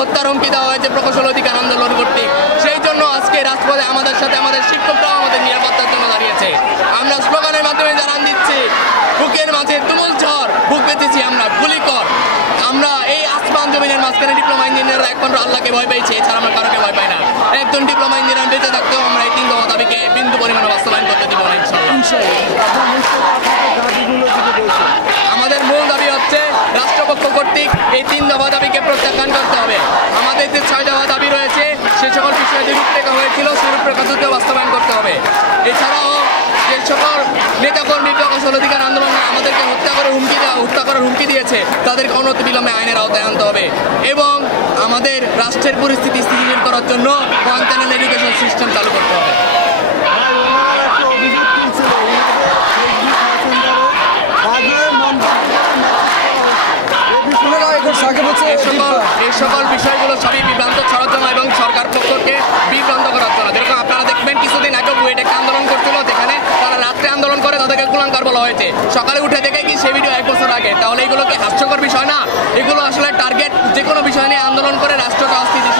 হত্যার হুমকি দেওয়া হয়েছে প্রকৌশল অধিকার আন্দোলন কর্তৃক। সেই জন্য আজকে রাজপথে আমাদের সাথে আমাদের শিক্ষকরাও আমাদের নিরাপত্তার জন্য দাঁড়িয়েছে। আমরা স্লোগানের মাধ্যমে জানান দিচ্ছি, বুকের মাঝে তুমুল ঝড়, বুক পেতেছি আমরা গুলি কর। আমরা এই আসমান জমিনের মাঝখানে ডিপ্লোমা ইঞ্জিনিয়াররা একমাত্র আল্লাহকে ভয় পেয়েছি, এছাড়া আমরা কারোকে ভয় পাই না। একজন ডিপ্লোমা ইঞ্জিনিয়ার বেঁচে থাকতেও আমরা এই 3 দফা দাবিকে বিন্দু পরিমাণে বাস্তবায়ন করতে দিব না ইনশাআল্লাহ। আমাদের মূল দাবি হচ্ছে রাষ্ট্রপক্ষ কর্তৃক এই 3 দফা দাবিকে প্রত্যাখ্যান করতে হবে। আমাদের যে 6 দফা দাবি রয়েছে সে সকল বিষয়ে যে রূপরেখা হয়েছিল সেই রূপরেখা দ্রুত বাস্তবায়ন করতে হবে। এছাড়াও যে সকল নেতাকর্মী প্রকৌশল অধিকার আন্দোলন আমাদেরকে হত্যা করার হুমকি দিয়েছে তাদেরকে অনতিবিলম্বে আইনের আওতায় আনতে হবে এবং আমাদের রাষ্ট্রের পরিস্থিতি স্থিতিশীল করার জন্য 1 চ্যানেল এডুকেশন সিস্টেম চালু করতে হবে। এই সকল বিষয়গুলো সবই বিভ্রান্ত ছড়ানো এবং সরকার পক্ষকে বিভ্রান্ত করার জন্য। যেরকম আপনারা দেখবেন কিছুদিন আগে বুয়েট একটা আন্দোলন করছিল, যেখানে তারা রাত্রে আন্দোলন করে তাদেরকে কুলাঙ্কার বলা হয়েছে, সকালে উঠে দেখে কি সেই ভিডিও 1 বছর আগে। তাহলে এগুলো কি হাস্যকর বিষয় না? এগুলো আসলে টার্গেট যে কোনো বিষয় নিয়ে আন্দোলন করে রাষ্ট্রকে অস্থিতিশীল